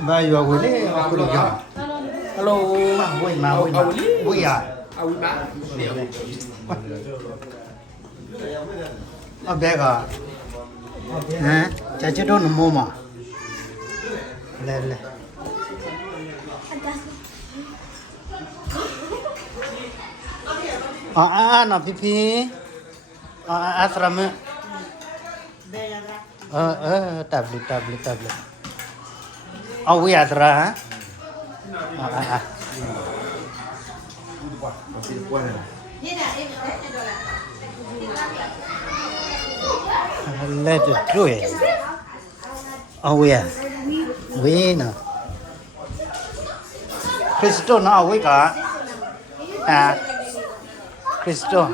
Bayu awile aku lagi. Hello. Woi ya. Awi ba. Abega. Caci tu nemu mah. Le. Na pipi. Asram. Tablet. Awi adra. Let it do it. Awi ya. Wina. Kristo na awi ka. Kristo.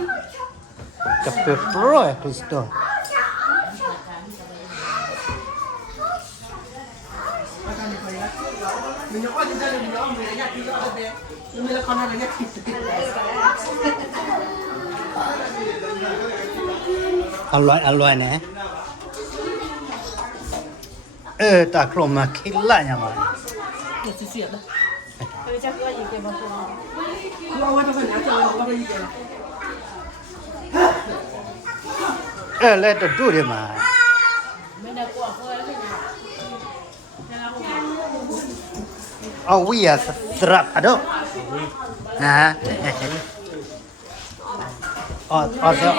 Kape pro ya Kristo. alloy nè ta krom mà khít lại nhà mà lên tụt tụt đi mà we are strap ado à also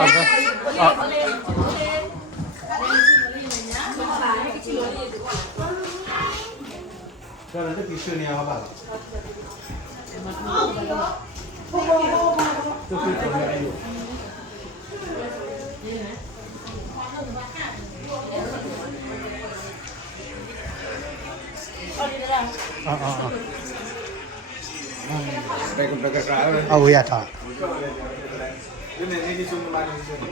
cho nên cái chuyện này các bạn tôi cứ tưởng là anh đây cũng là cái cái we are talk cái này đi chung ba đi chung